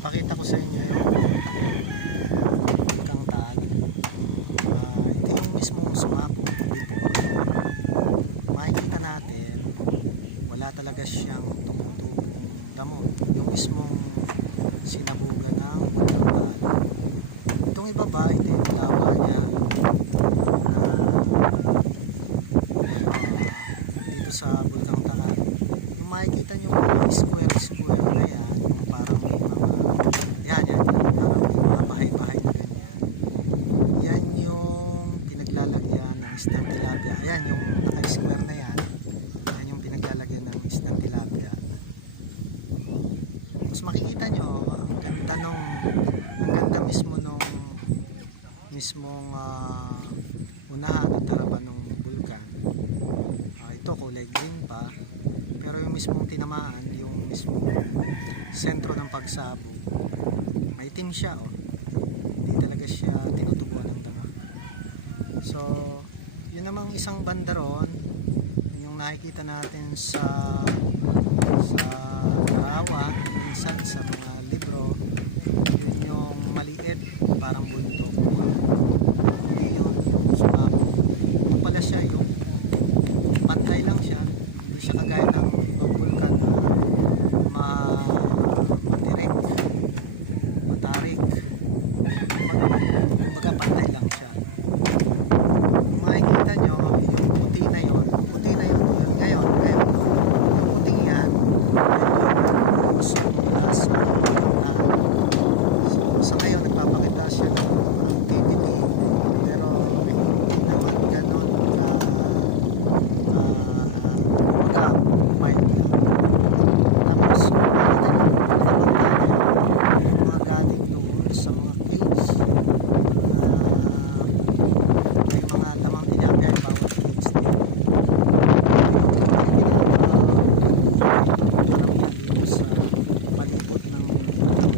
Pakita ko sa inyo yung kang taal. Ah, ito yung mismong before. Makikita natin, wala talaga siyang tumutubong damo. Yung mismong sinabugan ng kang taal. Itong ibaba, ito yung lawa niya. na dito sa Bulkang Taal. Yung makikita nyo mga square square na yan, yung parang may mga, yan yan, parang may mga bahay-bahay na ganyan. Yan yung pinaglalagyan ng isdang tilapia. Ayan yung naka-square na yan. Yan yung pinaglalagyan ng isdang tilapia. Tapos makikita nyo, ang ganda nung, ang ganda mismo nung mismong ah, unahan at harapan ng bulkan. Ah, ito kulay green pa. Pero yung mismong tinamaan, yung mismong sentro ng pagsabog, maitim siya oh. Hindi talaga siya tinutubuan ng dama. So, yun namang isang bandaron, yung nakikita natin sa larawan, minsan sa mga libro, yun yung maliit, parang bundok. Hindi yun yung sumabog. Ito pala siya yung pantay lang siya. Hindi siya kagaya ng ibang vulkan na ma matirik, matarik. Kumbaga pantay lang siya. Kung makikita nyo, yung puti na yun, puti na yun, ngayon, ngayon, yung puti yan, yung puso mula sa unahan. So, sa ngayon, nagpapakita siya ng activity, pero hindi naman ganun ka, ah, kumbaga, mild lang. Tapos, makikita nyo, yung mga galing doon sa mga caves, ah, may mga lamang tilapia ay bawat caves din. Karamihan dito sa palibot ng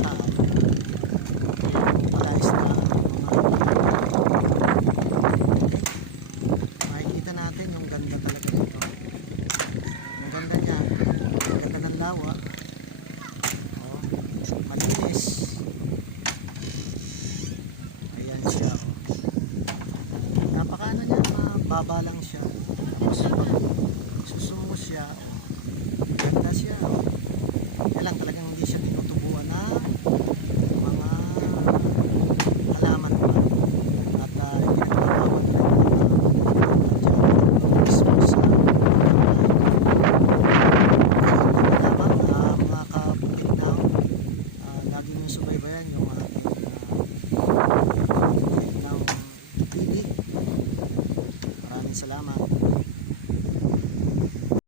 tao wala isda makikita natin yung ganda talaga dito yung ganda niya yung ganda ng lawa oh, malinis ayan siya oh. napaka ano niya mababa lang siya salamat